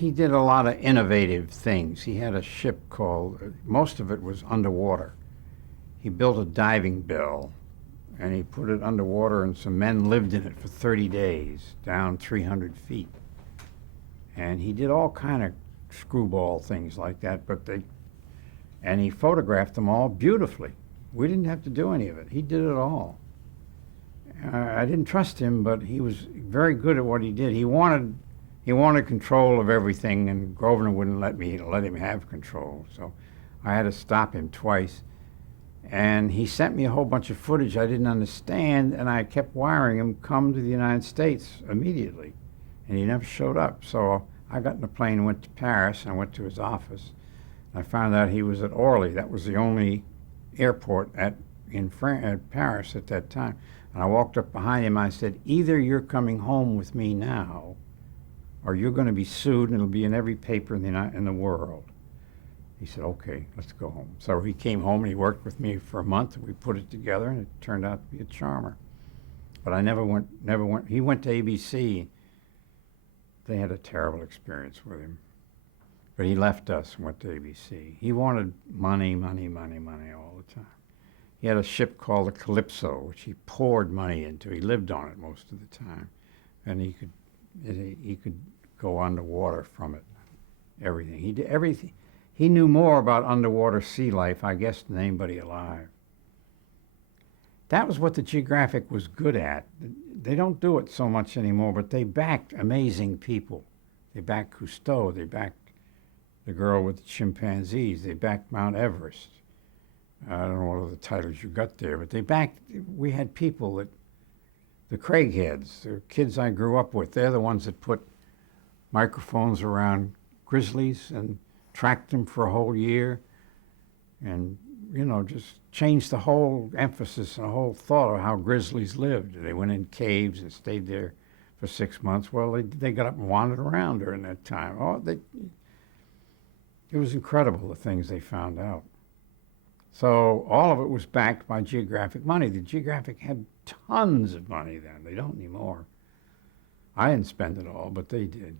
he did a lot of innovative things. He had a ship called, most of it was underwater. He built a diving bell and he put it underwater and some men lived in it for 30 days, down 300 feet. And he did all kind of screwball things like that, and he photographed them all beautifully. We didn't have to do any of it. He did it all. I didn't trust him, but he was very good at what he did. He wanted control of everything, and Grosvenor wouldn't let him have control. So I had to stop him twice. And he sent me a whole bunch of footage I didn't understand, and I kept wiring him, come to the United States immediately. And he never showed up. So I got in a plane and went to Paris, and I went to his office. I found out he was at Orly. That was the only airport at Paris at that time. And I walked up behind him and I said, either you're coming home with me now, or you're going to be sued and it'll be in every paper in the world. He said, okay, let's go home. So he came home and he worked with me for a month and we put it together and it turned out to be a charmer. But I never went, he went to ABC. They had a terrible experience with him. But he left us and went to ABC. He wanted money, money, money, money all the time. He had a ship called the Calypso, which he poured money into. He lived on it most of the time. And he could go underwater from it, everything. He did everything. He knew more about underwater sea life, I guess, than anybody alive. That was what the Geographic was good at. They don't do it so much anymore, but they backed amazing people. They backed Cousteau. They backed the girl with the chimpanzees. They backed Mount Everest. I don't know what other titles you got there, but we had people that, the Craigheads, the kids I grew up with, they're the ones that put microphones around grizzlies and tracked them for a whole year and, just changed the whole emphasis and the whole thought of how grizzlies lived. They went in caves and stayed there for 6 months. Well, they got up and wandered around during that time. It was incredible, the things they found out. So all of it was backed by Geographic money. The Geographic had tons of money then. They don't anymore. I didn't spend it all, but they did.